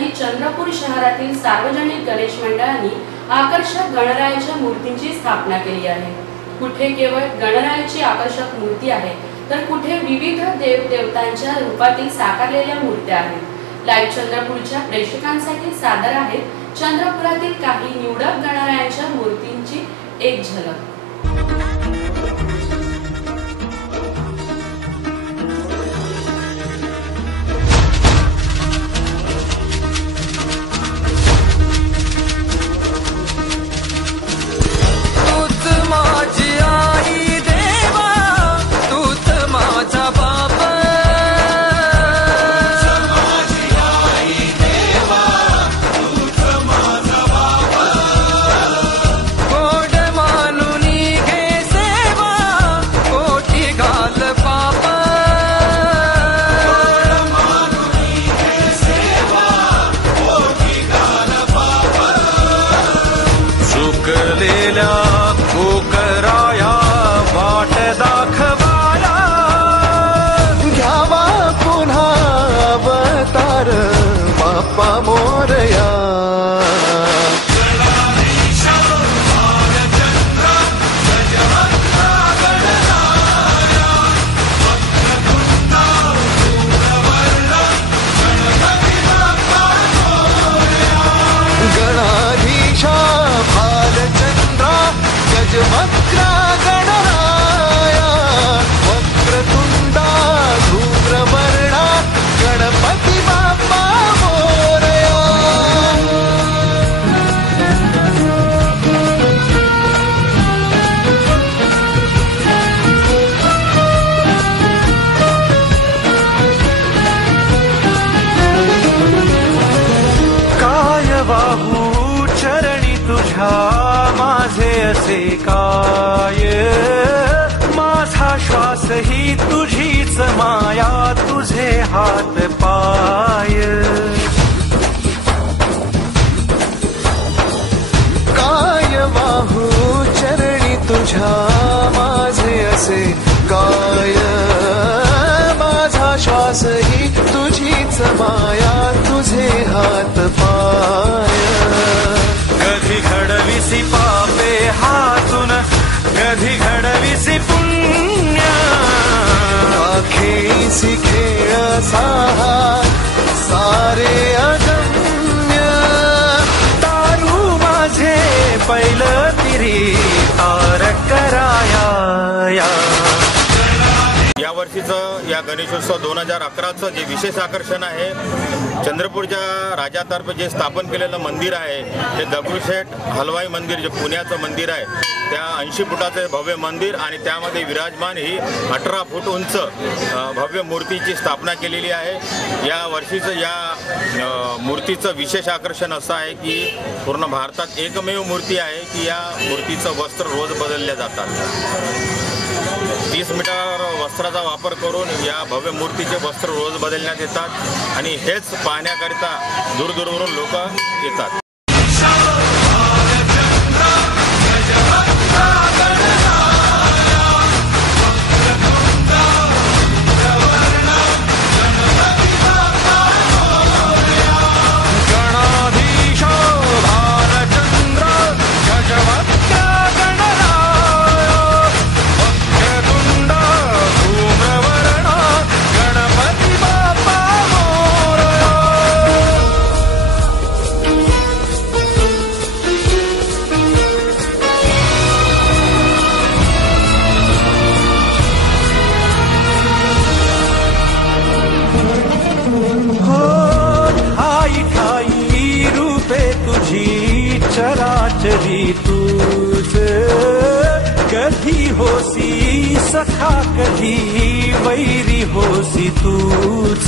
वर्षांपूर्वीही चंद्रपूर शहरातील सार्वजनिक गणेश मंडळांनी आकर्षक गणरायाच्या मूर्तींची स्थापना केली आहे। कुठे केवळ गणरायाची आकर्षक मूर्ती आहे तर कुठे विविध देवदेवतांच्या रूपातील साकारलेल्या मूर्त्या आहेत। लाईव्ह चंद्रपूरच्या प्रेक्षकांसाठी सादर आहेत चंद्रपुरातील काही निवडक गणरायाच्या मूर्तींची एक झलक। कोकराया वाट दाखवाया घ्यावा पुन्हा अवतार बाप्पा मोरया। गणाधीशा भालचंद्रा गजवक्रा गणराया वक्रतुंडा धूम्रवर्णा गणपती बाप्पा मोरया। काय बाहू चरणी तुझ्या माझे असे काय, माझा श्वास ही तुझीच माया तुझे हात पाय। काय बाहू चरणी तुझ्या माझे असे काय, माझा श्वास ही तुझीच माया तुझे हात पाय। कधी घडविसी पापे हातून कधी घडविसी पुण्य, आखेसी खेळ साहा सारे अगम्य। तारू माझे पहिलं तिरी तार कराया। या वर्षीचं या गणेशोत्सव 2011चं जे विशेष आकर्षण आहे, चंद्रपूरच्या राजातर्फे जे स्थापन केलेलं मंदिर आहे ते दगडूशेठ हलवाई मंदिर, जे पुण्याचं मंदिर आहे, त्या 80 फुटाचे भव्य मंदिर आणि त्यामध्ये विराजमान ही 18 फूट उंच भव्य मूर्तीची स्थापना केलेली आहे। या वर्षीचं या मूर्तीचं विशेष आकर्षण असं आहे की पूर्ण भारतात एकमेव मूर्ती आहे की या मूर्तीचं वस्त्र रोज बदलल्या जातात। 30 मीटर वस्त्राचा वापर करून या भव्य मूर्तीचे वस्त्र रोज बदलण्यात येतात आणि हेच पाहण्याकरिता दूरदूरवरून लोक येतात। चराचरी तूच कधी होसी सखा कधी वैरी होसी तूच।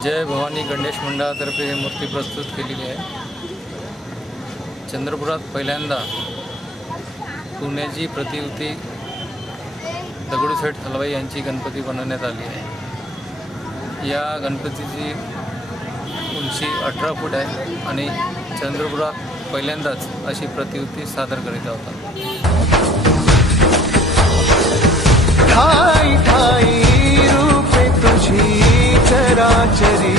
जय भवानी गणेश मंडळातर्फे ही मूर्ती प्रस्तुत केलेली आहे। चंद्रपुरात पहिल्यांदा पुण्याची प्रतिकृती दगडूशेठ हलवाई यांची गणपती बनवण्यात आली आहे। या गणपतीची उंची 18 फूट आहे आणि चंद्रपुरात पहिल्यांदाच अशी प्रतिकृती सादर करीत होता। ठाई ठाई रूपे तुझी चराचरी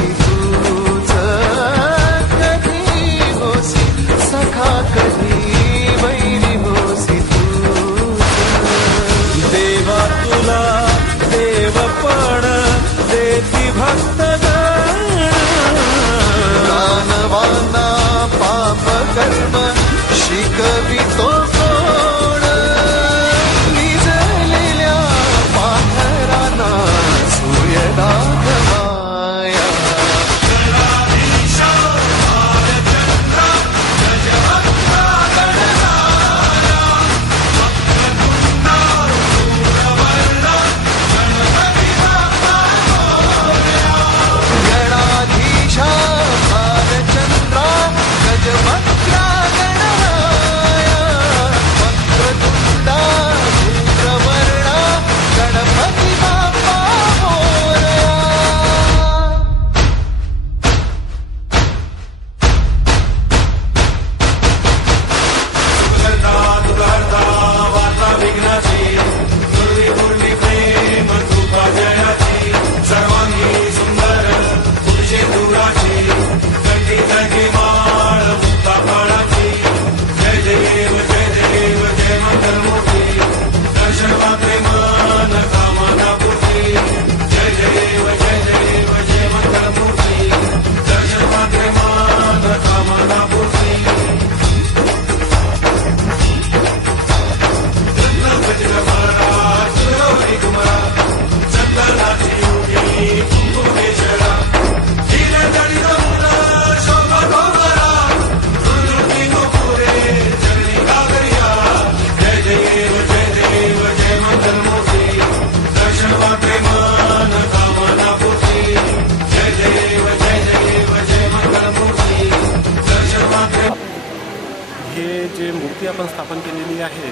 आपण स्थापन केलेली आहे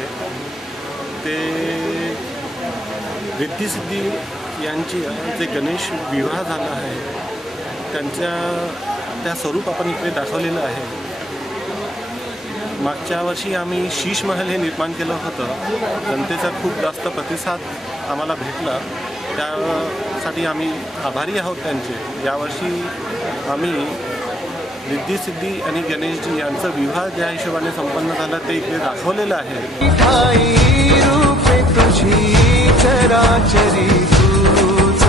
ते रिद्धी-सिद्धी यांची जे गणेश विवाह झाला आहे त्या स्वरूप आपण इकडे दाखवलेलं आहे. मागच्या वर्षी आम्ही शीश महल हे निर्माण केलं होतं. जनतेचा खूप जास्त प्रतिसाद आम्हाला भेटला, त्यासाठी आम्ही आभारी आहोत त्यांचे. यावर्षी आम्ही रिद्धी-सिद्धी आणि गणेशजी यांचा विवाह ज्या हिशोबाने संपन्न झाला ते इकडे दाखवलेलं आहे. रूपे तुझी चराचरी तूच